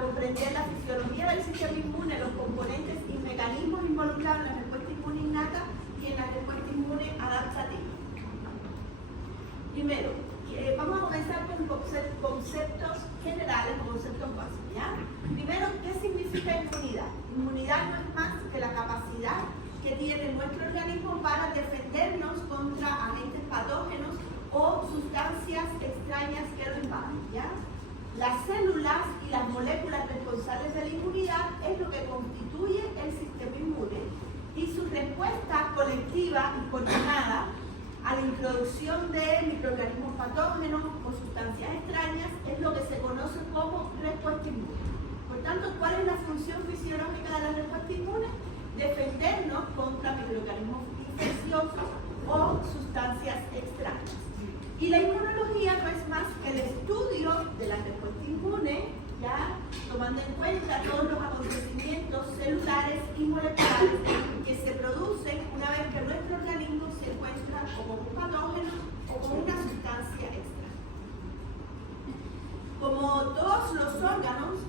comprender la fisiología del sistema inmune, los componentes y mecanismos involucrados en la respuesta inmune innata y en la respuesta inmune adaptativa. Primero, vamos a comenzar con conceptos generales o conceptos básicos, ¿ya? Primero, ¿qué significa inmunidad? Inmunidad no es más que la capacidad que tiene nuestro organismo para defendernos contra agentes patógenos o sustancias extrañas que lo invaden, ¿ya? Las células y las moléculas responsables de la inmunidad es lo que constituye el sistema inmune y su respuesta colectiva y coordinada a la introducción de microorganismos patógenos o sustancias extrañas es lo que se conoce como respuesta inmune. Por tanto, ¿cuál es la función fisiológica de la respuesta inmune? Defendernos contra microorganismos infecciosos o sustancias extrañas. Y la inmunología no es más que el estudio de la respuesta inmune, ya tomando en cuenta todos los acontecimientos celulares y moleculares que se producen una vez que nuestro organismo se encuentra o con un patógeno o con una sustancia extraña. Como todos los órganos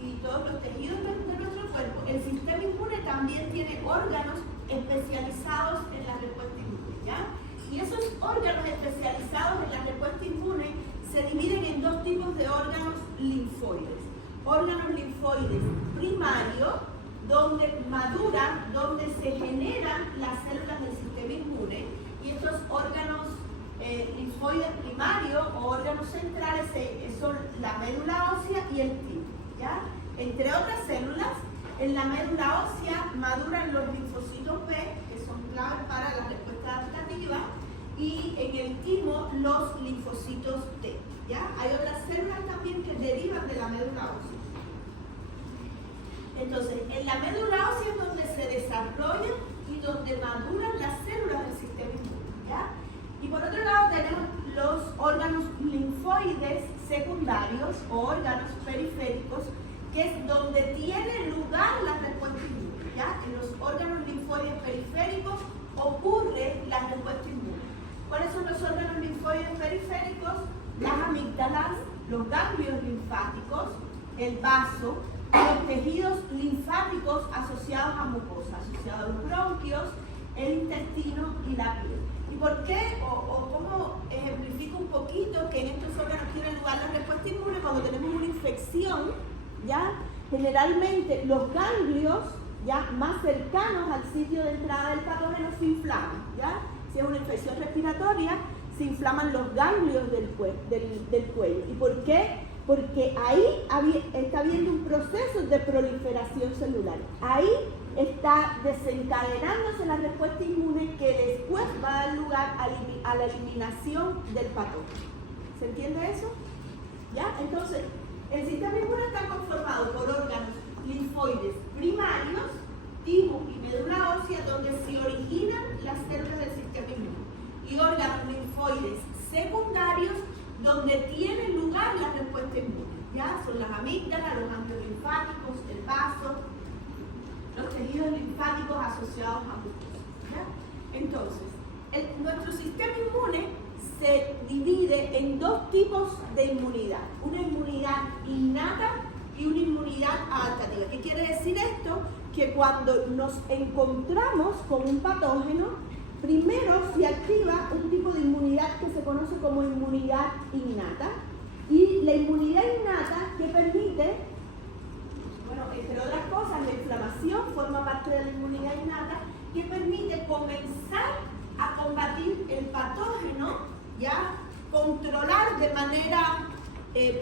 y todos los tejidos de nuestro cuerpo, el sistema inmune también tiene órganos especializados en la respuesta inmune, ¿ya? Y esos órganos especializados en la respuesta inmune se dividen en dos tipos de órganos linfoides. Órganos linfoides primarios, donde maduran, donde se generan las células del sistema inmune, y estos órganos linfoides primarios o órganos centrales son la médula ósea y el timo, ¿ya? Entre otras células, en la médula ósea maduran los linfocitos B, que son claves para la respuesta adaptativa, y en el timo los linfocitos T, ¿ya? Hay otras células también que derivan de la médula ósea. Entonces, en la médula ósea es donde se desarrollan y donde maduran las células del sistema inmune, ¿ya? Y por otro lado tenemos los órganos linfoides secundarios o órganos periféricos, que es donde tiene lugar la respuesta inmune, ¿ya? En los órganos linfoides periféricos ocurre la respuesta inmune. ¿Cuáles son los órganos linfoides periféricos? Las amígdalas, los ganglios linfáticos, el vaso, los tejidos linfáticos asociados a mucosa, asociados a los bronquios, el intestino y la piel. ¿Y por qué? O cómo ejemplifico un poquito que en estos órganos tiene lugar la respuesta inmune cuando tenemos una infección, ¿ya? Generalmente los ganglios, ¿ya?, más cercanos al sitio de entrada del patógeno se inflaman, ¿ya? Si es una infección respiratoria, se inflaman los ganglios del cuello. ¿Y por qué? Porque ahí está habiendo un proceso de proliferación celular. Ahí está desencadenándose la respuesta inmune que después va a dar lugar a la eliminación del patógeno. ¿Se entiende eso? ¿Ya? Entonces, el sistema inmune está conformado por órganos linfoides primarios, timo y médula ósea, donde se originan las células del sistema inmune, y órganos donde tiene lugar la respuesta inmune. ¿Ya? Son las amígdalas, los ganglios linfáticos, el vaso, los tejidos linfáticos asociados a mucosas. ¿Ya? Entonces, nuestro sistema inmune se divide en dos tipos de inmunidad. Una inmunidad innata y una inmunidad adaptativa. ¿Qué quiere decir esto? Que cuando nos encontramos con un patógeno, primero se activa un tipo de inmunidad que se conoce como inmunidad innata. Y la inmunidad innata que permite, bueno, entre otras cosas, la inflamación forma parte de la inmunidad innata, que permite comenzar a combatir el patógeno, ya controlar de manera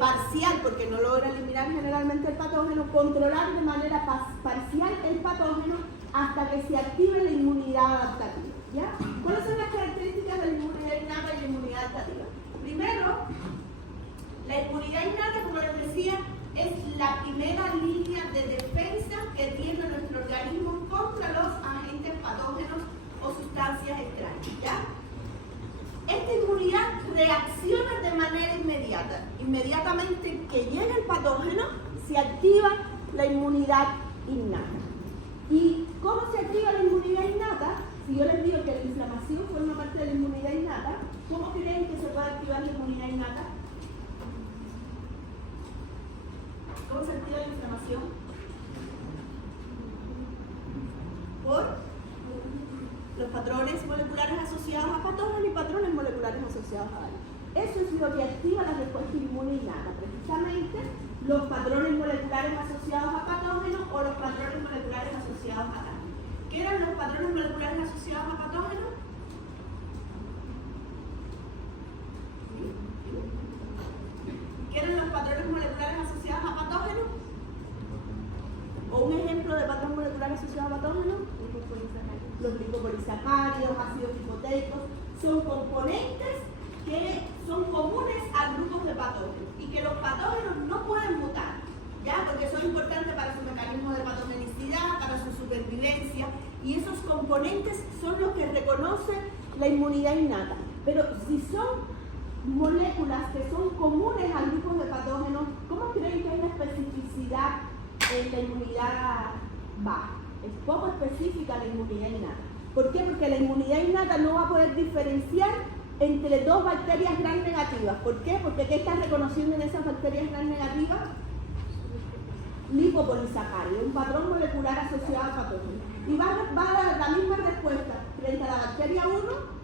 parcial, porque no logra eliminar generalmente el patógeno, controlar de manera parcial el patógeno hasta que se active la inmunidad adaptativa. ¿Ya? ¿Cuáles son las características de la inmunidad innata y la inmunidad adaptativa? Primero, la inmunidad innata, como les decía, es la primera línea de defensa que tiene nuestro organismo contra los agentes patógenos o sustancias extrañas. ¿Ya? Esta inmunidad reacciona de manera inmediata. Inmediatamente que llega el patógeno, se activa la inmunidad innata. ¿Y cómo se activa la inmunidad innata? Si yo les digo que la inflamación forma parte de la inmunidad innata, ¿cómo creen que se puede activar la inmunidad innata? ¿Cómo se activa la inflamación? Por los patrones moleculares asociados a patógenos y patrones moleculares asociados a daño. Eso es lo que activa la respuesta inmune innata, precisamente los patrones moleculares asociados a patógenos o los patrones moleculares asociados a daño. ¿Qué eran los patrones moleculares asociados a patógenos? ¿Qué eran los patrones moleculares asociados a patógenos? ¿O un ejemplo de patrón molecular asociado a patógenos? Los glicopolisacáridos, ácidos lipoteicos, son componentes que son comunes a grupos de patógenos y que los patógenos no pueden mutar, ¿ya? Porque son importantes para su mecanismo de patogenicidad, para su supervivencia, y esos componentes son los que reconoce la inmunidad innata. Pero si son moléculas que son comunes a grupos de patógenos, ¿cómo creen que hay una especificidad en la inmunidad baja? Es poco específica la inmunidad innata. ¿Por qué? Porque la inmunidad innata no va a poder diferenciar entre dos bacterias gram negativas. ¿Por qué? Porque ¿qué está reconociendo en esas bacterias gram negativas? Lipopolisacárido, un patrón molecular asociado al patógeno. Y va a dar la misma respuesta frente a la bacteria 1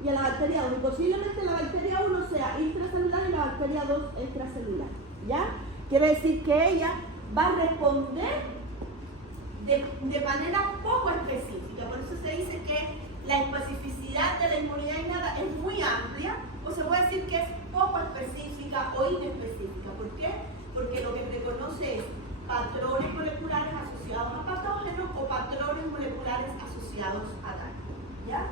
y a la bacteria 2. Y posiblemente la bacteria 1 sea intracelular y la bacteria 2 extracelular. ¿Ya? Quiere decir que ella va a responder de manera poco específica. Por eso se dice que la especificidad de la inmunidad innata es muy amplia, o se puede decir que es poco específica o inespecífica. ¿Por qué? Porque lo que reconoce es patrones moleculares asociados a patógenos o patrones moleculares asociados a daño. ¿Ya?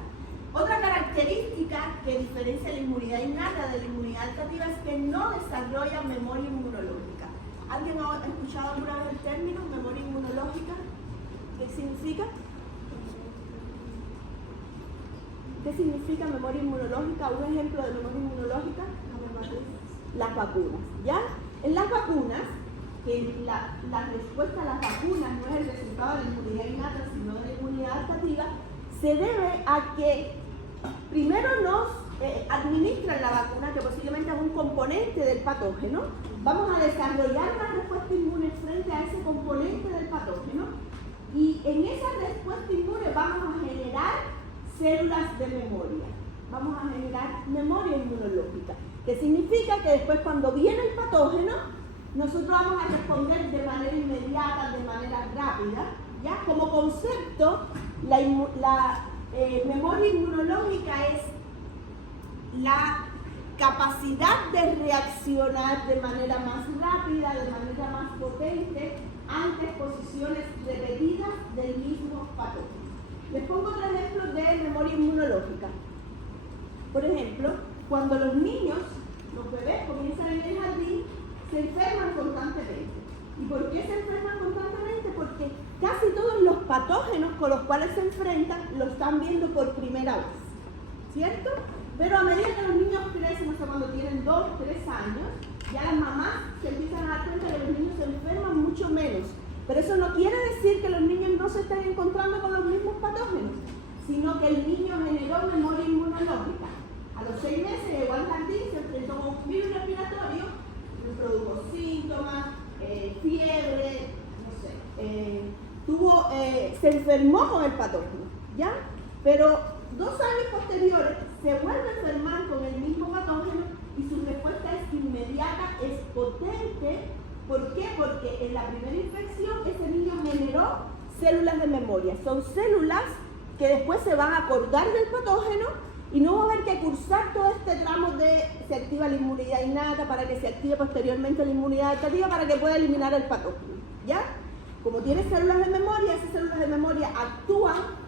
Otra característica que diferencia la inmunidad innata de la inmunidad adaptativa es que no desarrolla memoria inmunológica. ¿Alguien ha escuchado alguna vez el término memoria inmunológica? ¿Qué significa? ¿Qué significa memoria inmunológica? Un ejemplo de memoria inmunológica, las vacunas. ¿Ya? En las vacunas, que la respuesta a las vacunas no es el resultado de la inmunidad innata, sino de la inmunidad adaptativa, se debe a que primero nos administran la vacuna, que posiblemente es un componente del patógeno. Vamos a desarrollar una respuesta inmune frente a ese componente del patógeno. Y en esa respuesta inmune vamos a generar células de memoria. Vamos a generar memoria inmunológica. Que significa que después cuando viene el patógeno, nosotros vamos a responder de manera inmediata, de manera rápida. ¿Ya? Como concepto, la memoria inmunológica es la capacidad de reaccionar de manera más rápida, de manera más potente, ante exposiciones repetidas del mismo patógeno. Les pongo otro ejemplo de memoria inmunológica. Por ejemplo, cuando los niños, los bebés, comienzan en el jardín, se enferman constantemente. ¿Y por qué se enferman constantemente? Porque casi todos los patógenos con los cuales se enfrentan lo están viendo por primera vez. ¿cierto? Pero a medida que los niños crecen, o sea, cuando tienen 2, 3 años, ya las mamás se empiezan a dar cuenta que los niños se enferman mucho menos. Pero eso no quiere decir que los niños no se estén encontrando con los mismos patógenos, sino que el niño generó memoria inmunológica. A los 6 meses llegó al jardín, se enfrentó con un virus respiratorio, le produjo síntomas, fiebre, no sé, se enfermó con el patógeno, ¿ya? Pero 2 años posteriores se vuelve a enfermar con el mismo patógeno y su respuesta es inmediata, es potente. ¿Por qué? Porque en la primera infección ese niño generó células de memoria. Son células que después se van a acordar del patógeno y no va a haber que cursar todo este tramo de se activa la inmunidad innata para que se active posteriormente la inmunidad adaptativa para que pueda eliminar el patógeno, ¿ya? Como tiene células de memoria, esas células de memoria actúan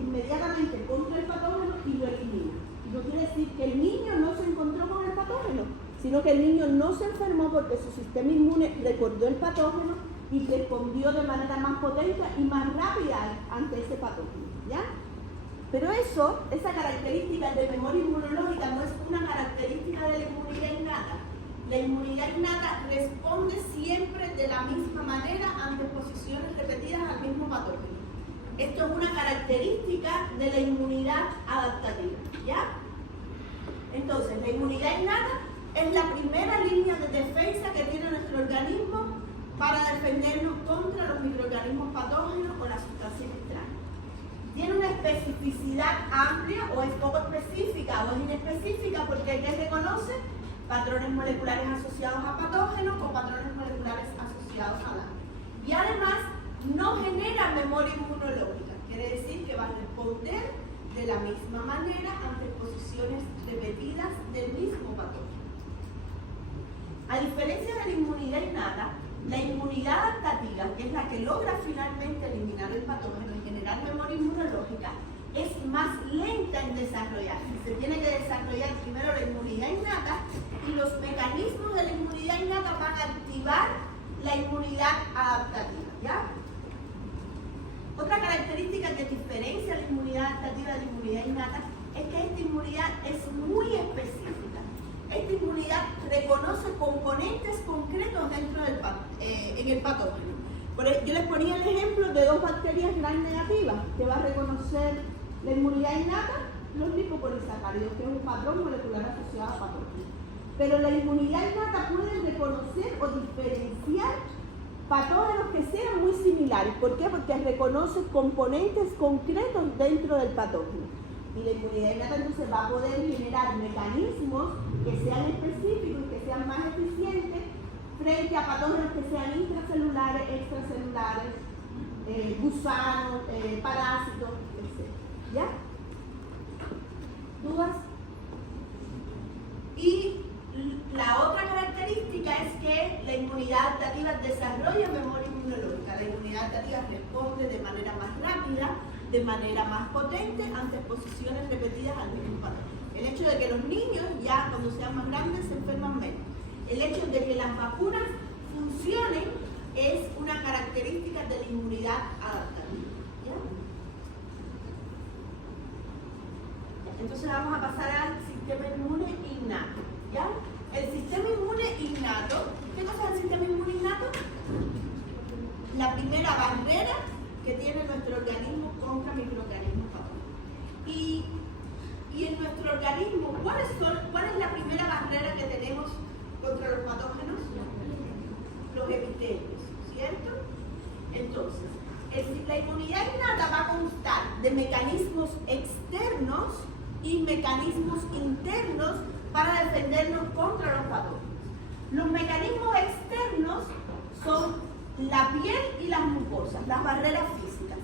inmediatamente contra el patógeno y lo eliminan. No quiere decir que el niño no se encontró con el patógeno, sino que el niño no se enfermó porque su sistema inmune recordó el patógeno y respondió de manera más potente y más rápida ante ese patógeno, ¿ya? Pero esa característica de memoria inmunológica no es una característica de la inmunidad innata. La inmunidad innata responde siempre de la misma manera ante exposiciones repetidas al mismo patógeno. Esto es una característica de la inmunidad adaptativa, ¿ya? Entonces, la inmunidad innata es la primera línea de defensa que tiene nuestro organismo para defendernos contra los microorganismos patógenos o las sustancias extrañas. Tiene una especificidad amplia o es poco específica o es inespecífica porque ¿qué reconoce? Patrones moleculares asociados a patógenos o patrones moleculares asociados a daño. Y además no genera memoria inmunológica, quiere decir que va a responder de la misma manera ante exposiciones repetidas del mismo patógeno. A diferencia de la inmunidad innata, la inmunidad adaptativa, que es la que logra finalmente eliminar el patógeno y generar memoria inmunológica, es más lenta en desarrollarse. Se tiene que desarrollar primero la inmunidad innata y los mecanismos de la inmunidad innata van a activar la inmunidad adaptativa, ¿ya? Otra característica que diferencia la inmunidad adaptativa de la inmunidad innata es que esta inmunidad es muy específica. Esta inmunidad reconoce componentes concretos dentro en el patógeno. Yo les ponía el ejemplo de 2 bacterias gram negativas que va a reconocer la inmunidad innata, los lipopolisacáridos, que es un patrón molecular asociado a patógenos. Pero la inmunidad innata puede reconocer o diferenciar patógenos que sean muy similares. ¿Por qué? Porque reconoce componentes concretos dentro del patógeno. Y la inmunidad innata entonces va a poder generar mecanismos que sean específicos y que sean más eficientes frente a patógenos que sean intracelulares, extracelulares, gusanos, parásitos, etc. ¿Ya? ¿Dudas? Y la otra característica es que la inmunidad adaptativa desarrolla memoria inmunológica. La inmunidad adaptativa responde de manera más rápida, de manera más potente ante exposiciones repetidas al mismo patógeno. El hecho de que los niños ya cuando sean más grandes se enferman menos. El hecho de que las vacunas funcionen es una característica de la inmunidad adaptativa. ¿Ya? Entonces vamos a pasar al sistema inmune innato. ¿Ya? El sistema inmune innato, ¿qué cosa es el sistema inmune innato? La primera barrera que tiene nuestro organismo contra microorganismos patógenos. Y en nuestro organismo, ¿cuál es la primera barrera que tenemos contra los patógenos? Los epitelios, ¿cierto? Entonces, la inmunidad innata va a constar de mecanismos externos y mecanismos internos para defendernos contra los patógenos. Los mecanismos externos son la piel y las mucosas, las barreras físicas.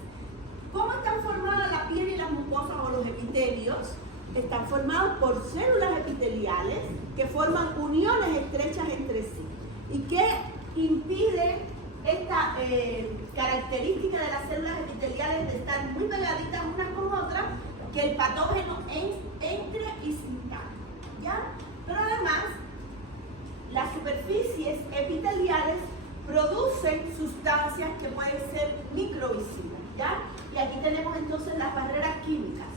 ¿Cómo están formadas la piel y las mucosas o los epitelios? Están formados por células epiteliales que forman uniones estrechas entre sí. ¿Y qué impide esta característica de las células epiteliales de estar muy pegaditas unas con otras? Que el patógeno entre y se instale, ¿ya? Pero además, las superficies epiteliales producen sustancias que pueden ser microvisibles, ¿ya? Y aquí tenemos entonces las barreras químicas.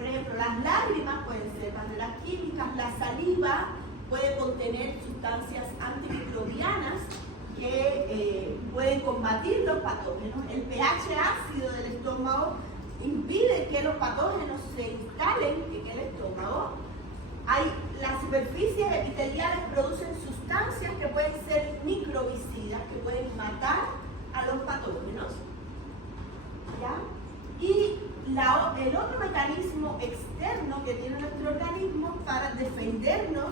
Por ejemplo, las lágrimas pueden ser barreras químicas, la saliva puede contener sustancias antimicrobianas que pueden combatir los patógenos. El pH ácido del estómago impide que los patógenos se instalen en el estómago. Las superficies epiteliales producen sustancias que pueden ser microbicidas, que pueden matar a los patógenos. ¿Ya? Y el otro mecanismo externo que tiene nuestro organismo para defendernos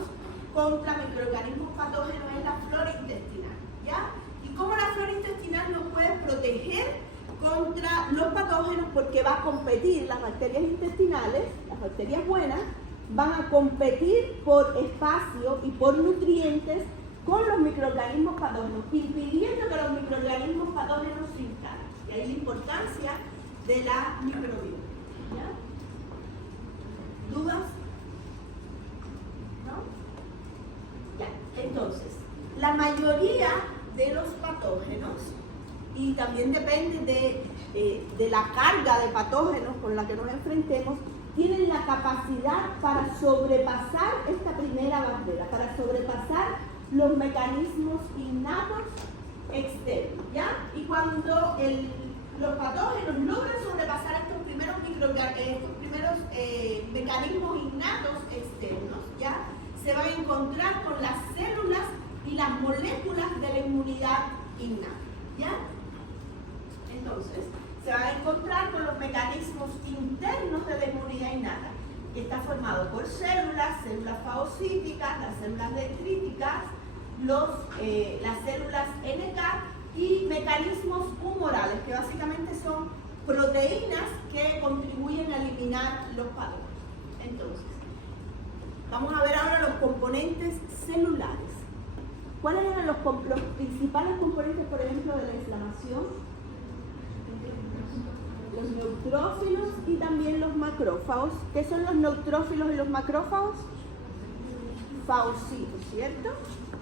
contra microorganismos patógenos es la flora intestinal. ¿Ya? Y cómo la flora intestinal nos puede proteger contra los patógenos, porque va a competir las bacterias intestinales, las bacterias buenas, van a competir por espacio y por nutrientes con los microorganismos patógenos, impidiendo que los microorganismos patógenos se instalen. Y ahí la importancia de la microbiota. ¿Ya? ¿Dudas? ¿No? Ya, entonces, la mayoría de los patógenos, y también depende de la carga de patógenos con la que nos enfrentemos, tienen la capacidad para sobrepasar esta primera barrera, para sobrepasar los mecanismos innatos externos, ¿ya? Y cuando los patógenos logran sobrepasar estos primeros mecanismos innatos externos, ¿ya? Se van a encontrar con las células y las moléculas de la inmunidad innata, ¿ya? Entonces, se va a encontrar con los mecanismos internos de la inmunidad innata, que está formado por células fagocíticas, las células dendríticas, las células NK y mecanismos humorales, que básicamente son proteínas que contribuyen a eliminar los patógenos. Entonces, vamos a ver ahora los componentes celulares. ¿Cuáles eran los principales componentes, por ejemplo, de la inflamación? Los neutrófilos y también los macrófagos. ¿Qué son los neutrófilos y los macrófagos? Fagocitos, ¿cierto?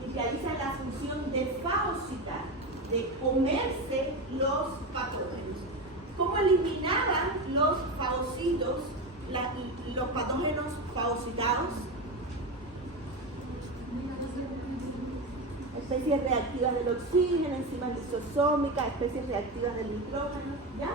Y realizan la función de fagocitar, de comerse los patógenos. ¿Cómo eliminaban los fagocitos, los patógenos fagocitados? Especies reactivas del oxígeno, enzimas lisosómicas, especies reactivas del nitrógeno, ¿ya?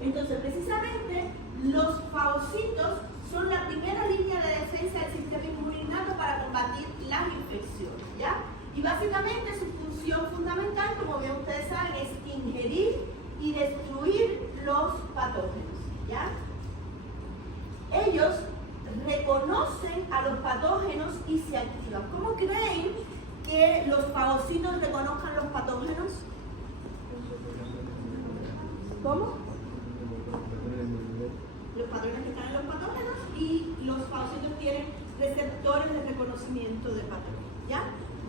Entonces, precisamente, los fagocitos son la primera línea de defensa del sistema inmunitario para combatir las infecciones, ¿ya? Y básicamente su función fundamental, como bien ustedes saben, es ingerir y destruir los patógenos, ¿ya? Ellos reconocen a los patógenos y se activan. ¿Cómo creen que los fagocitos reconozcan los patógenos? ¿Cómo? Los patrones que están en los patógenos, y los fagocitos tienen receptores de reconocimiento de patógenos, ¿ya?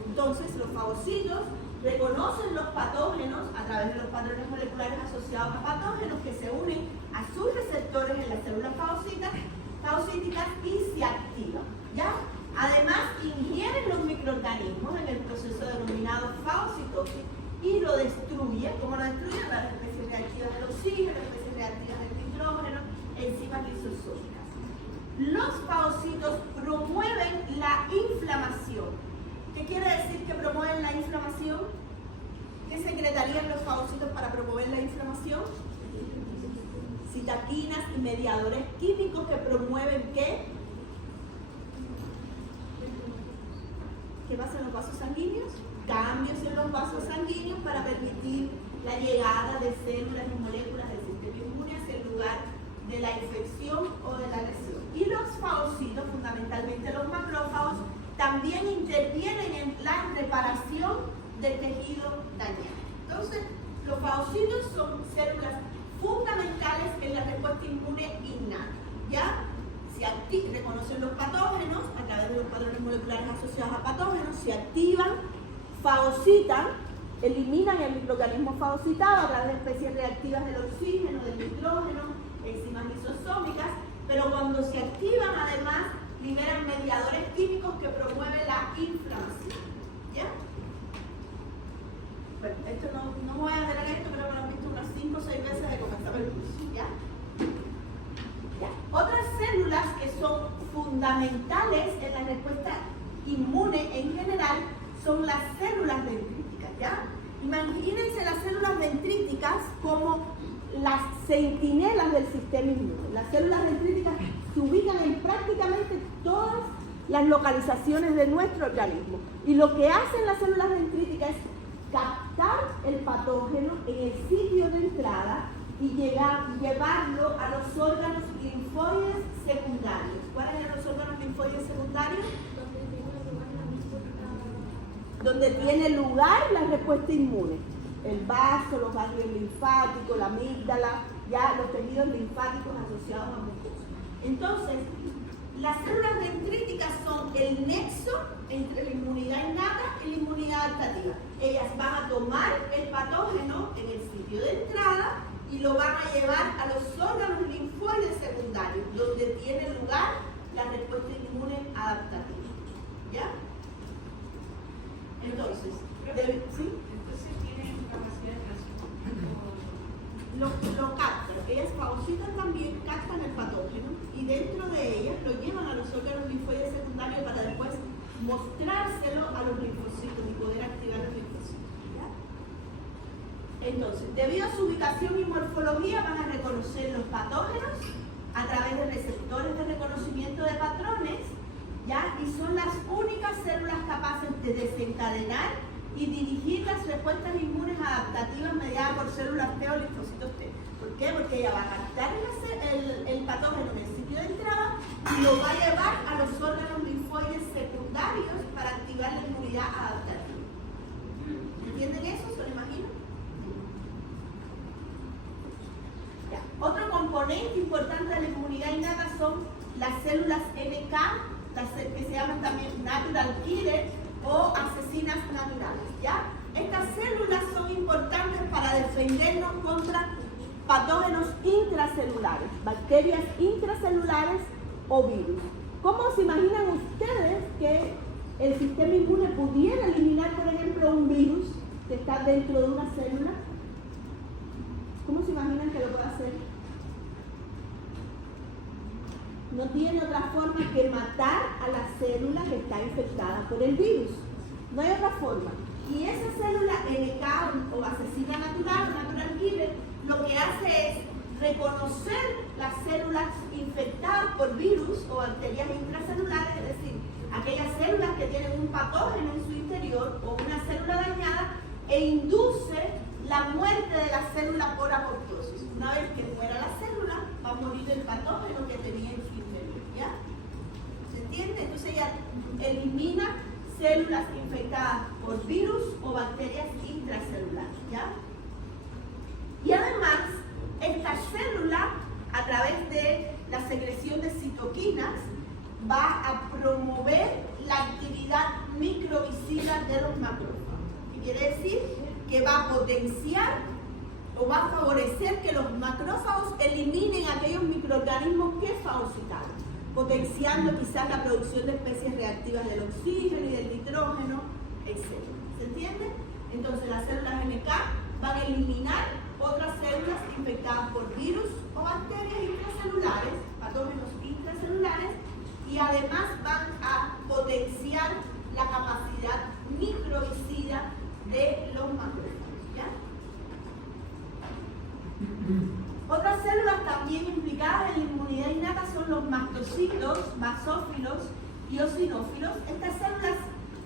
Entonces, los fagocitos reconocen los patógenos a través de los patrones moleculares asociados a patógenos que se unen a sus receptores en las células fagocíticas y se activan, ¿ya? Además, ingieren los microorganismos en el proceso denominado fagocitosis y lo destruyen. ¿Cómo lo destruyen? Las especies reactivas del oxígeno, especies reactivas del nitrógeno, enzimas lisosómicas. Los fagocitos promueven la inflamación. ¿Qué quiere decir que promueven la inflamación? ¿Qué secretarían los fagocitos para promover la inflamación? Citaquinas y mediadores químicos que promueven ¿qué? ¿Qué pasa en los vasos sanguíneos? Cambios en los vasos sanguíneos para permitir la llegada de células y moléculas del sistema inmune hacia el lugar de la infección o de la lesión. Y los fagocitos, fundamentalmente los macrófagos, también intervienen en la reparación del tejido dañado. Entonces, los fagocitos son células fundamentales en la respuesta inmune innata, ¿ya? Reconocen los patógenos a través de los patrones moleculares asociados a patógenos, se activan, fagocitan, eliminan el microorganismo fagocitado a través de especies reactivas del oxígeno, del nitrógeno, enzimas lisosómicas, pero cuando se activan además liberan mediadores químicos que promueven la inflamación, ¿ya? Bueno, esto no voy a detener esto, pero me lo han visto unas 5 o 6 veces de comenzar el curso, ¿ya? ¿Ya? Otras células fundamentales en la respuesta inmune en general son las células dendríticas, ¿ya? Imagínense las células dendríticas como las centinelas del sistema inmune. Las células dendríticas se ubican en prácticamente todas las localizaciones de nuestro organismo. Y lo que hacen las células dendríticas es captar el patógeno en el sitio de entrada y llevarlo a los órganos linfoides secundarios. ¿Cuáles eran los órganos linfoides secundarios? Donde tiene lugar la respuesta inmune. El vaso, los ganglios linfáticos, la amígdala, ya los tejidos linfáticos asociados a mucosa. Entonces, las células dendríticas son el nexo entre la inmunidad innata y la inmunidad adaptativa. Ellas van a tomar el patógeno en el sitio de entrada y lo van a llevar a los órganos linfoides secundarios, donde tiene lugar la respuesta inmune adaptativa. ¿Ya? Entonces, ¿sí? Entonces tienen capacidad de transformar. Lo captan. Ellas fagocitan también, captan el patógeno y dentro de ellas lo llevan a los órganos linfoides secundarios para después mostrárselo a los linfocitos y poder activar los linfocitos. ¿Ya? Entonces, debido a su ubicación y morfología van a reconocer los patógenos a través de receptores de reconocimiento de patrones, ¿ya? Y son las únicas células capaces de desencadenar y dirigir las respuestas inmunes adaptativas mediadas por células T o linfocitos T. ¿Por qué? Porque ella va a captar el patógeno en el sitio de entrada y lo va a llevar a los órganos linfoides secundarios para activar la inmunidad adaptativa. ¿Entienden eso? ¿Se lo imaginan? Ya. Otro componente importante de la inmunidad innata son las células NK, que se llaman también natural killer o asesinas naturales, ¿ya? Estas células son importantes para defendernos contra patógenos intracelulares, bacterias intracelulares o virus. ¿Cómo se imaginan ustedes que el sistema inmune pudiera eliminar, por ejemplo, un virus que está dentro de una célula? ¿Cómo se imaginan que lo puede hacer? No tiene otra forma que matar a la célula que está infectada por el virus. No hay otra forma. Y esa célula NK o asesina natural, natural killer, lo que hace es reconocer las células infectadas por virus o bacterias intracelulares, es decir, aquellas células que tienen un patógeno en su interior o una célula dañada, e induce la muerte de la célula por apoptosis. Una vez que muera la célula, va a morir el patógeno que tenía en su interior. ¿Ya? ¿Se entiende? Entonces ella elimina células infectadas por virus o bacterias intracelulares. ¿Ya? Y además, esta célula, a través de la secreción de citoquinas, va a promover la actividad microvicida de los macrófagos. ¿Qué quiere decir? Que va a potenciar o va a favorecer que los macrófagos eliminen aquellos microorganismos que fagocitaron, potenciando quizás la producción de especies reactivas del oxígeno y del nitrógeno, etc. ¿Se entiende? Entonces las células NK van a eliminar otras células infectadas por virus o bacterias intracelulares, patógenos intracelulares, y además van a potenciar la capacidad microvicida de los macrófagos. ¿Ya? Otras células también implicadas en la inmunidad innata son los mastocitos, basófilos y eosinófilos. Estas células,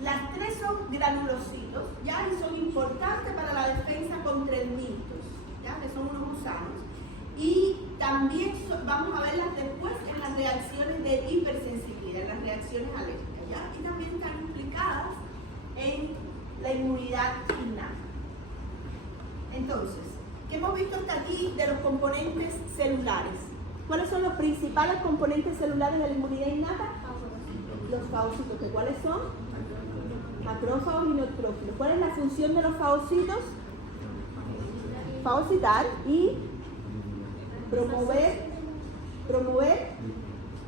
las tres son granulocitos, ¿ya? Y son importantes para la defensa contra el mitos, ¿ya? Que son unos gusanos. Y también vamos a verlas después en las reacciones de hipersensibilidad, en las reacciones alérgicas, ¿ya? Y también están implicadas en la inmunidad innata. Entonces, ¿qué hemos visto hasta aquí de los componentes celulares? ¿Cuáles son los principales componentes celulares de la inmunidad innata? Los fagocitos. ¿Cuáles son? Macrófagos y neutrófilos. ¿Cuál es la función de los fagocitos? Fagocitar y promover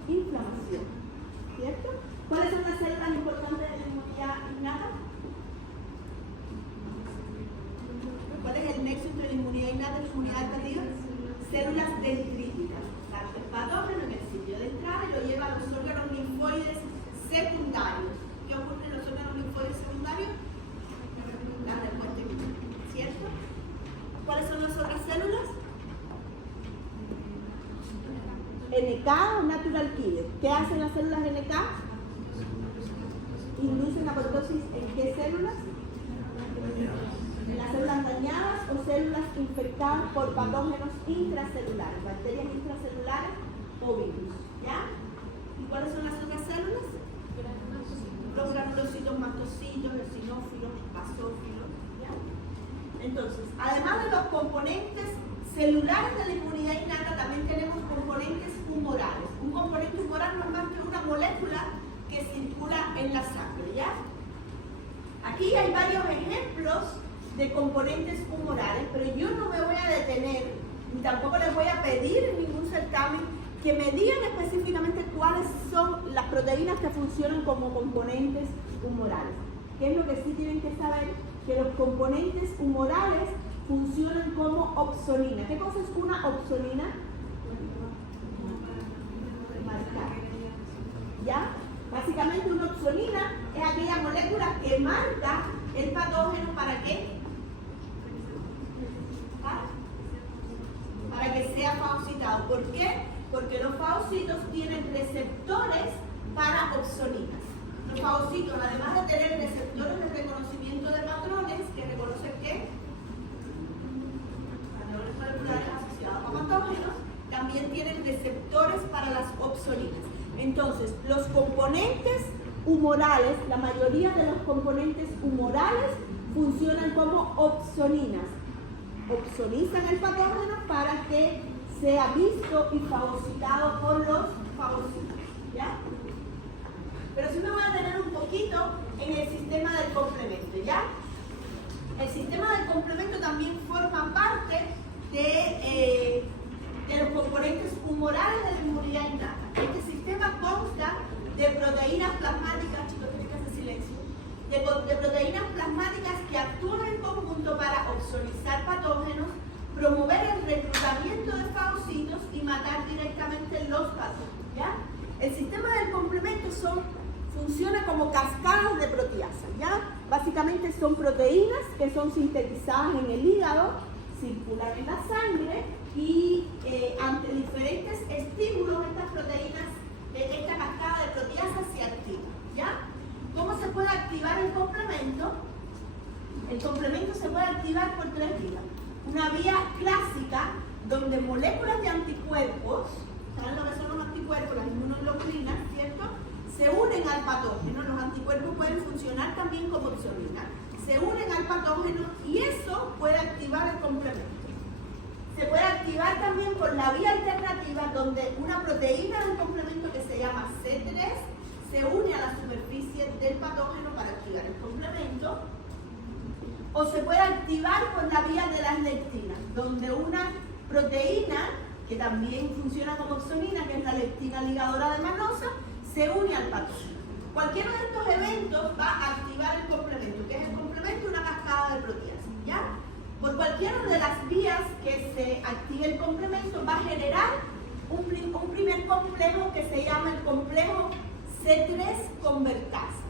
inflamación. ¿Cierto? ¿Cuáles son las células importantes de la inmunidad innata? ¿Cuál es el nexo entre la inmunidad innata y la inmunidad adaptativa? Células dendríticas. El patógeno en el sitio de entrada y lo lleva a los órganos linfáticos NK o natural killer. ¿Qué hacen las células NK? Inducen apoptosis ¿en qué células? En las células dañadas o células infectadas por patógenos intracelulares, bacterias intracelulares o virus. ¿Ya? ¿Y cuáles son las otras células? Los granulocitos, mastocitos, eosinófilos, basófilos. ¿Ya? Entonces, además de los componentes celulares de la inmunidad innata, también tenemos componentes humorales. Un componente humoral no es más que una molécula que circula en la sangre, ¿ya? Aquí hay varios ejemplos de componentes humorales, pero yo no me voy a detener, ni tampoco les voy a pedir en ningún certamen que me digan específicamente cuáles son las proteínas que funcionan como componentes humorales. ¿Qué es lo que sí tienen que saber? Que los componentes humorales funcionan como opsonina. ¿Qué cosa es una opsonina? ¿Ya? Básicamente una opsonina es aquella molécula que marca el patógeno ¿para qué? Para que sea fagocitado. ¿Por qué? Porque los fagocitos tienen receptores para opsoninas. Los fagocitos, además de tener receptores de reconocimiento de patrones, que reconocen ¿qué? Patrones moleculares asociados a patógenos, también tienen receptores para las opsoninas. Entonces, los componentes humorales, la mayoría de los componentes humorales funcionan como opsoninas. Opsonizan el patógeno para que sea visto y fagocitado por los fagocitos. ¿Ya? Pero sí me voy a detener un poquito en el sistema del complemento. ¿Ya? El sistema del complemento también forma parte de los componentes humorales de la inmunidad innata. Este sistema consta de proteínas plasmáticas, chicos, tienen que hacer silencio, de proteínas plasmáticas que actúan en conjunto para opsonizar patógenos, promover el reclutamiento de fagocitos y matar directamente los patógenos. ¿Ya? El sistema del complemento funciona como cascadas de proteasa. ¿Ya? Básicamente son proteínas que son sintetizadas en el hígado, circulan en la sangre y ante diferentes estímulos estas proteínas, esta cascada de proteasas se activa. ¿Ya? ¿Cómo se puede activar el complemento? El complemento se puede activar por tres vías. Una vía clásica donde moléculas de anticuerpos, ¿saben lo que son los anticuerpos? Las inmunoglobulinas, ¿cierto? Se unen al patógeno. Los anticuerpos pueden funcionar también como opsonina. Se unen al patógeno y eso puede activar el complemento. Se puede activar también por la vía alternativa donde una proteína del complemento que se llama C3 se une a la superficie del patógeno para activar el complemento. O se puede activar por la vía de las lectinas, donde una proteína que también funciona como opsonina, que es la lectina ligadora de manosa, se une al patógeno. Cualquiera de estos eventos va a activar el complemento, que es el complemento de una cascada de proteasas. ¿Ya? Por cualquiera de las vías que se active el complemento va a generar un primer complejo que se llama el complejo C3 convertasa.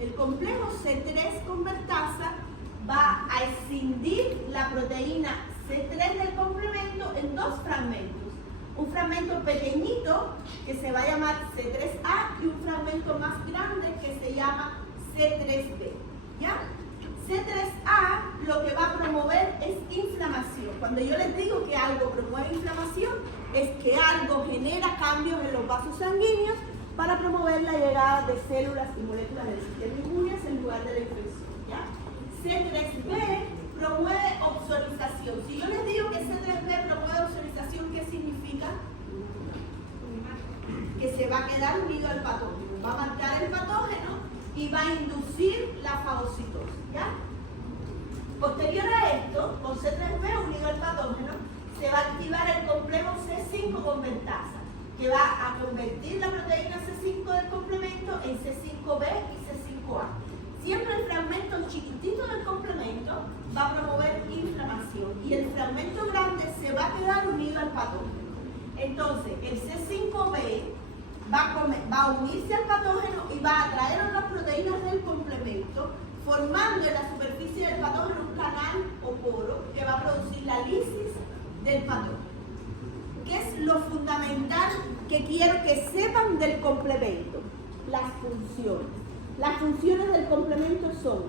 El complejo C3 convertasa va a escindir la proteína C3 del complemento en dos fragmentos. Un fragmento pequeñito que se va a llamar C3A y un fragmento más grande que se llama C3B. ¿Ya? C3A lo que va a promover es inflamación. Cuando yo les digo que algo promueve inflamación, es que algo genera cambios en los vasos sanguíneos para promover la llegada de células y moléculas del sistema inmune en lugar de la infección. ¿Ya? C3B promueve opsonización. Si yo les digo que C3B promueve opsonización, ¿qué significa? Que se va a quedar unido al patógeno. Va a marcar el patógeno y va a inducir la fagocitosis. ¿Ya? Posterior a esto, con C3B unido al patógeno, se va a activar el complejo C5 convertasa, que va a convertir la proteína C5 del complemento en C5B y C5A. Siempre el fragmento chiquitito del complemento va a promover inflamación y el fragmento grande se va a quedar unido al patógeno. Entonces, el C5B va a unirse al patógeno y va a atraer a las proteínas del complemento, formando en la superficie del patógeno un canal o poro que va a producir la lisis del patógeno. ¿Qué es lo fundamental que quiero que sepan del complemento, las funciones. Las funciones del complemento son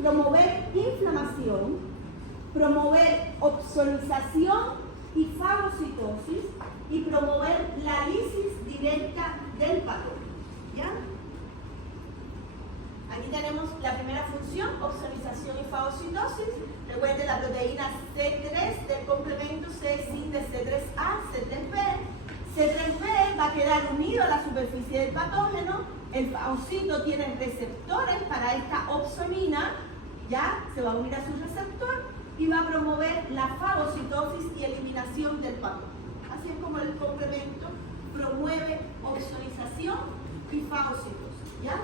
promover inflamación, promover opsonización y fagocitosis y promover la lisis directa del patógeno. ¿Ya? Aquí tenemos la primera función, opsonización y fagocitosis. Recuerden la proteína C3 del complemento C de C3A, C3B. C3B va a quedar unido a la superficie del patógeno. El fagocito tiene receptores para esta opsonina, ya se va a unir a su receptor y va a promover la fagocitosis y eliminación del patógeno. Así es como el complemento promueve opsonización y fagocitosis, ¿ya?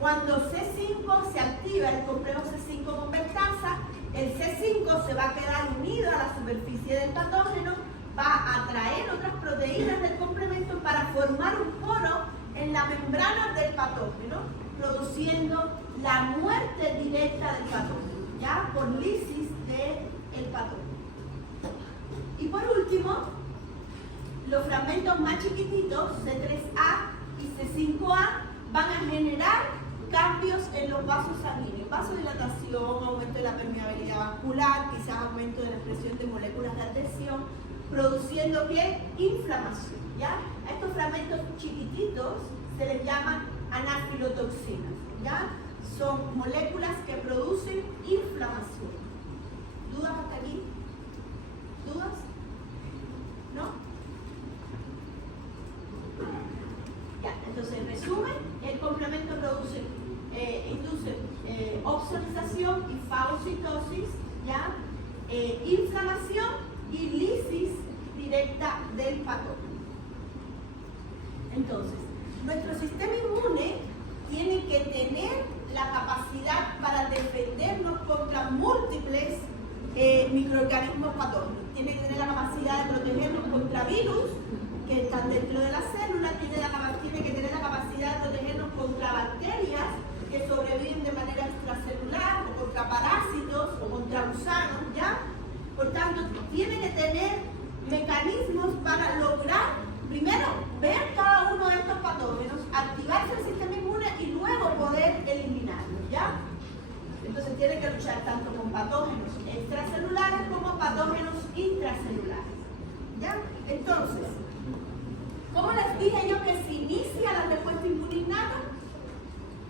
Cuando C5 se activa el complejo C5 convertasa, el C5 se va a quedar unido a la superficie del patógeno, va a atraer otras proteínas del complemento para formar un poro en la membrana del patógeno, produciendo la muerte directa del patógeno, ya por lisis del patógeno. Y por último, los fragmentos más chiquititos, C3A y C5A, van a generar cambios en los vasos sanguíneos, vasodilatación, aumento de la permeabilidad vascular, quizás aumento de la expresión de moléculas de adhesión, produciendo ¿qué? Inflamación, ¿ya? A estos fragmentos chiquititos se les llaman anafilotoxinas, ¿ya? Son moléculas que producen inflamación. ¿Dudas hasta aquí? ¿Dudas? ¿No? Ya, entonces en resumen, el complemento induce opsonización y fagocitosis, ¿ya? Inflamación y lisis directa del patógeno. Entonces, nuestro sistema inmune tiene que tener la capacidad para defendernos contra múltiples microorganismos patógenos. Tiene que tener la capacidad de protegernos contra virus que están dentro de la célula, tiene que tener la capacidad de protegernos contra bacterias que sobreviven de manera extracelular, o contra parásitos, o contra gusanos, ¿ya? Por tanto, tiene que tener mecanismos para lograr, primero, ver cada uno de estos patógenos, activarse el sistema inmune y luego poder eliminarlos, ¿ya? Entonces tiene que luchar tanto con patógenos extracelulares como patógenos intracelulares, ¿ya? Entonces, ¿cómo les dije yo que se inicia la respuesta inmune innata?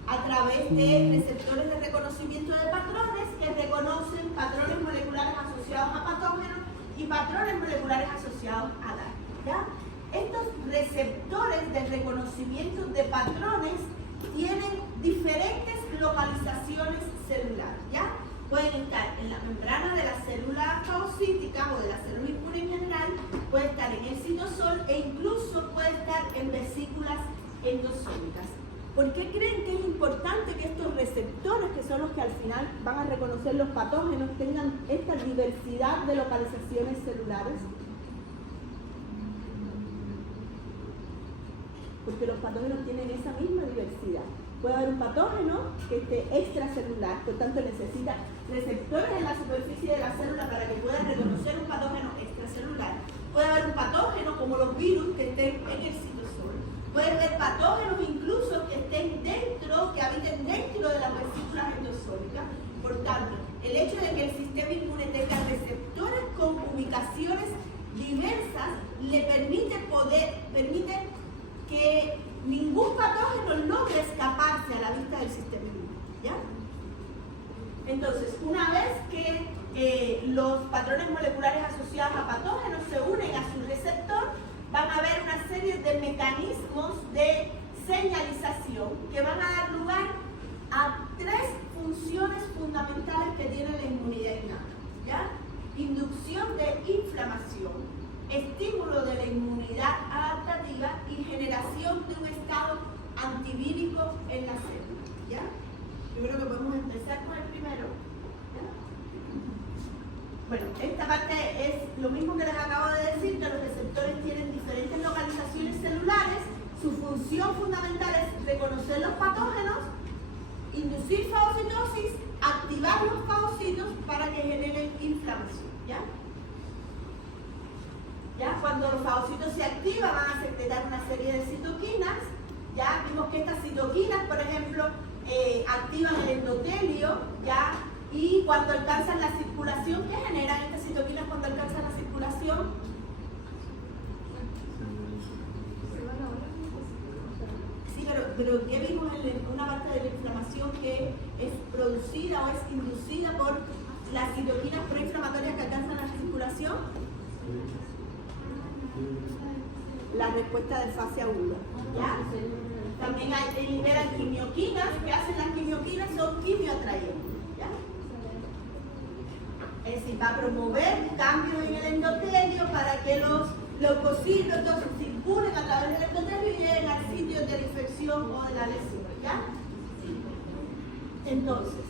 A través de receptores de reconocimiento de patrones que reconocen patrones moleculares asociados a patógenos y patrones moleculares asociados a daño, ¿ya? Estos receptores de reconocimiento de patrones tienen diferentes localizaciones celulares, ¿ya? Pueden estar en la membrana de la célula fagocítica o de la célula inmune en general, puede estar en el citosol e incluso puede estar en vesículas endosómicas. ¿Por qué creen que es importante que estos receptores, que son los que al final van a reconocer los patógenos, tengan esta diversidad de localizaciones celulares? Porque los patógenos tienen esa misma diversidad. Puede haber un patógeno que esté extracelular, por tanto necesita receptores en la superficie de la célula para que pueda reconocer un patógeno extracelular. Puede haber un patógeno como los virus que estén en el citosol. Puede haber patógenos incluso que estén dentro, que habiten dentro de las vesículas endosómicas. Por tanto, el hecho de que el sistema inmune tenga receptores con ubicaciones diversas le permite que ningún patógeno logre escaparse a la vista del sistema inmune, ¿ya? Entonces, una vez que los patrones moleculares asociados a patógenos se unen a su receptor, van a haber una serie de mecanismos de señalización que van a dar lugar a tres funciones fundamentales que tiene la inmunidad innata, ¿ya? Inducción de inflamación, estímulo de la inmunidad adaptativa y generación de un estado antivírico en la célula, ¿ya? Yo creo que podemos empezar con el primero, ¿ya? Bueno, esta parte es lo mismo que les acabo de decir, que los receptores tienen diferentes localizaciones celulares. Su función fundamental es reconocer los patógenos, inducir fagocitosis, activar los fagocitos para que generen inflamación, ¿ya? ¿ya? Cuando los fagocitos se activan van a secretar una serie de citoquinas. Ya vimos que estas citoquinas, por ejemplo, activan el endotelio, ¿ya? Y cuando alcanzan la circulación, ¿qué generan estas citoquinas cuando alcanzan la circulación? Sí, pero ¿qué vimos en una parte de la inflamación que es producida o es inducida por las citoquinas proinflamatorias que alcanzan la circulación? La respuesta de fase aguda, ¿ya? También liberan quimioquinas. ¿Qué hacen las quimioquinas? Son quimioatrayentes, ¿ya? Es decir, va a promover cambios en el endotelio para que los leucocitos circulen a través del endotelio y lleguen al sitio de la infección o de la lesión, ¿ya? Entonces,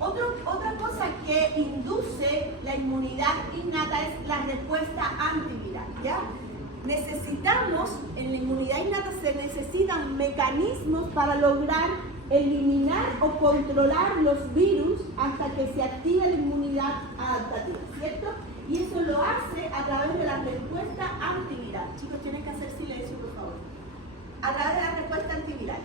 otra cosa que induce la inmunidad innata es la respuesta antiviral, ¿ya? Necesitamos, en la inmunidad innata se necesitan mecanismos para lograr eliminar o controlar los virus hasta que se active la inmunidad adaptativa, ¿cierto? Y eso lo hace a través de la respuesta antiviral. Chicos, tienen que hacer silencio, por favor. A través de la respuesta antiviral.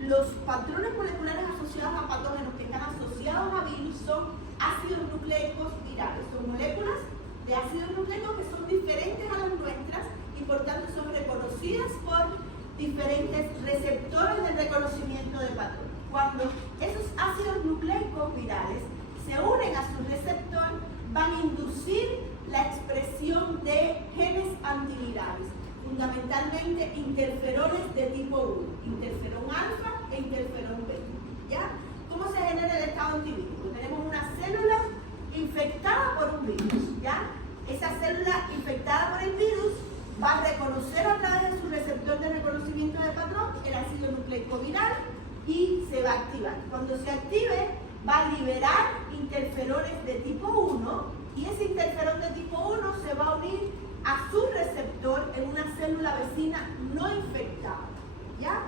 Los patrones moleculares asociados a patógenos que están asociados a virus son ácidos nucleicos virales. Son moléculas de ácidos nucleicos que son diferentes a las nuestras y por tanto son reconocidas por diferentes receptores de reconocimiento de patrón. Cuando esos ácidos nucleicos virales se unen a su receptor, van a inducir la expresión de genes antivirales, fundamentalmente interferones de tipo 1, interferón alfa e interferón beta, ¿ya? ¿Cómo se genera el estado antivírico? Tenemos una célula infectada por un virus, ¿ya? Esa célula infectada por el virus va a reconocer a través de su receptor de reconocimiento de patrón el ácido nucleico viral y se va a activar. Cuando se active, va a liberar interferones de tipo 1 y ese interferón de tipo 1 se va a unir a su receptor en una célula vecina no infectada, ¿ya?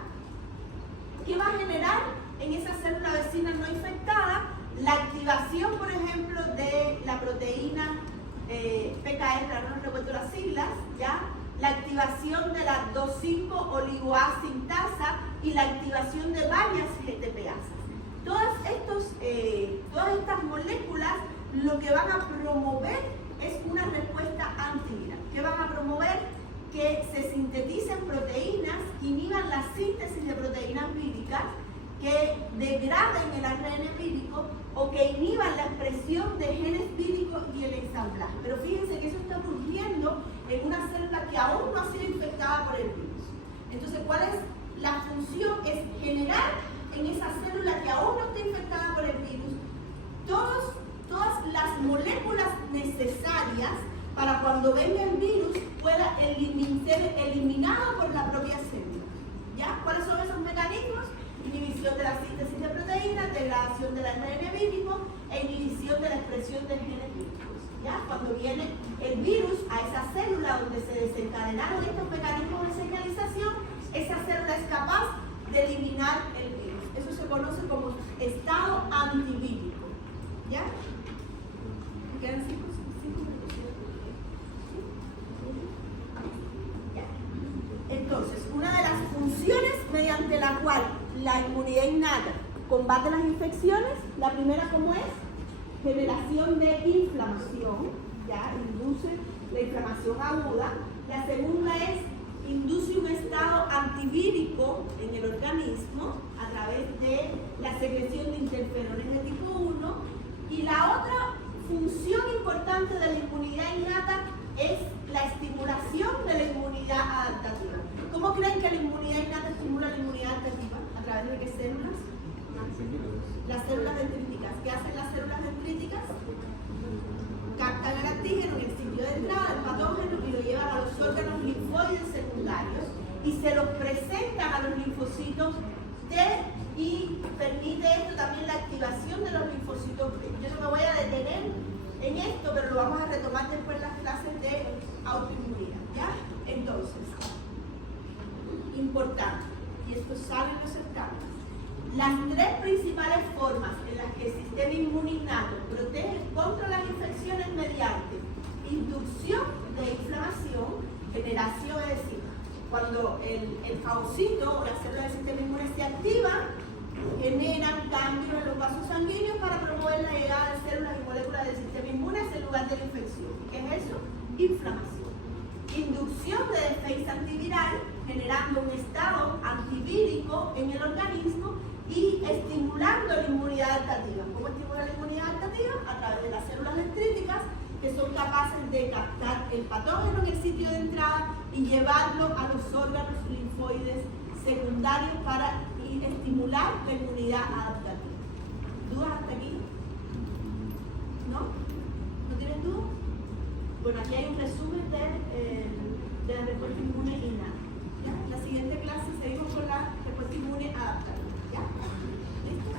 ¿Qué va a generar en esa célula vecina no infectada? La activación, por ejemplo, de la proteína PKR, ahora no recuerdo las siglas, ¿ya? La activación de la 2,5-oligoA sintasa y la activación de varias GTPasas. Todas estas moléculas lo que van a promover es una respuesta antiviral. ¿Qué van a promover? Que se sinteticen proteínas, inhiban la síntesis de proteínas víricas, que degraden el ARN vírico o que inhiban la expresión de genes víricos y el ensamblaje. Pero fíjense que eso está ocurriendo en una célula que aún no ha sido infectada por el virus. Entonces, ¿cuál es la función? Es generar en esa célula que aún no está infectada por el virus todas las moléculas necesarias para cuando venga el virus pueda ser eliminado por la propia célula. ¿Ya? ¿Cuáles son esos mecanismos? Inhibición de la síntesis de proteínas, degradación del ARN vírico e inhibición de la expresión de genes víricos. ¿Ya? Cuando viene el virus a esa célula donde se desencadenaron estos mecanismos de señalización, esa célula es capaz de eliminar el virus. Eso se conoce como estado antivírico. ¿Ya? ¿Me quedan 5 minutos? ¿Ya? Entonces, una de las funciones mediante la cual la inmunidad innata combate las infecciones, la primera, ¿cómo es? Generación de inflamación, ¿ya? Induce la inflamación aguda. La segunda es induce un estado antivírico en el organismo a través de la secreción de interferones de tipo 1. Y la otra función importante de la inmunidad innata es la estimulación de la inmunidad adaptativa. ¿Cómo creen que la inmunidad innata estimula la inmunidad adaptativa? ¿A través de qué células? Las células dendríticas. ¿Qué hacen las células dendríticas? Captan el antígeno en el sitio de entrada del patógeno y lo llevan a los órganos linfoides secundarios y se los presentan a los linfocitos T y permite esto también la activación de los linfocitos B. Yo no me voy a detener en esto, pero lo vamos a retomar después en las clases de autoinmunidad, ¿ya? Entonces, importante, y esto sale en los certámenes, las tres principales formas en las que el sistema inmune innato protege contra las infecciones mediante inducción de inflamación, generación, es decir, cuando el fagocito o las células del sistema inmune se activan, generan cambios en los vasos sanguíneos para promover la llegada de células y moléculas del sistema inmune hacia el lugar de la infección. ¿Qué es eso? Inflamación. Inducción de defensa antiviral, generando un estado antivírico en el organismo y estimulando la inmunidad adaptativa. ¿Cómo estimula la inmunidad adaptativa? A través de las células dendríticas, que son capaces de captar el patógeno en el sitio de entrada y llevarlo a los órganos linfoides secundarios para estimular la inmunidad adaptativa. ¿Dudas hasta aquí? ¿No? ¿No tienen dudas? Bueno, aquí hay un resumen de la respuesta inmune innata. ¿Ya? En la siguiente clase seguimos con la respuesta inmune adaptativa. ¿Ya? ¿Listo?